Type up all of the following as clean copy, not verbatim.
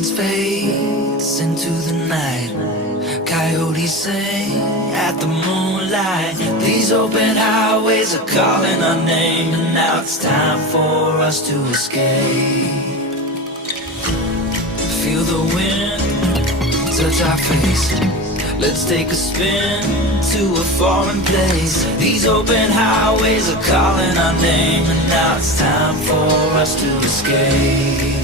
distance fades into the night. Coyotes sing at the moonlight. These open highways are calling our name, and now it's time for us to escape. Feel the wind touch our face. Let's take a spin to a foreign place. These open highways are calling our name, and now it's time for us to escape.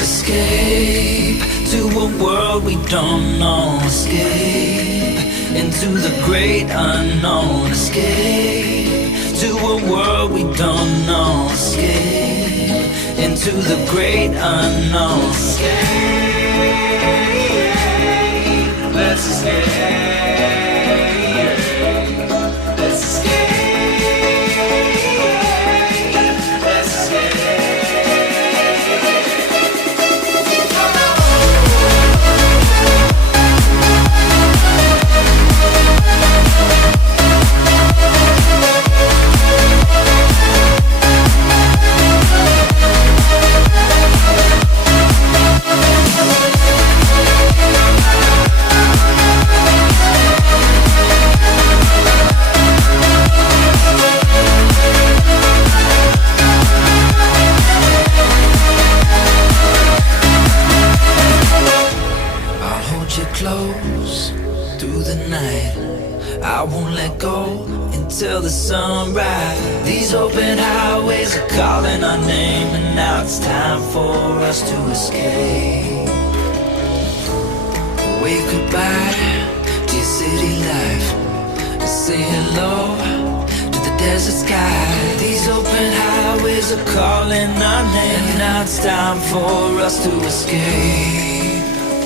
Escape to a world we don't know. Escape into the great unknown. Escape to a world we don't know. Escape into the great unknown. Escape, let's escape. Let's escape. Close through the night, I won't let go until the sunrise. These open highways are calling our name, and now it's time for us to escape. Wave goodbye to your city life, and say hello to the desert sky. These open highways are calling our name, and now it's time for us to escape.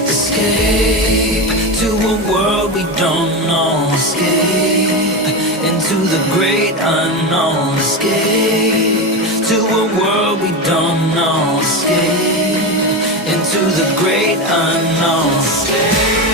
Escape to a world we don't know. Escape into the great unknown. Escape to a world we don't know. Escape into the great unknown. Escape.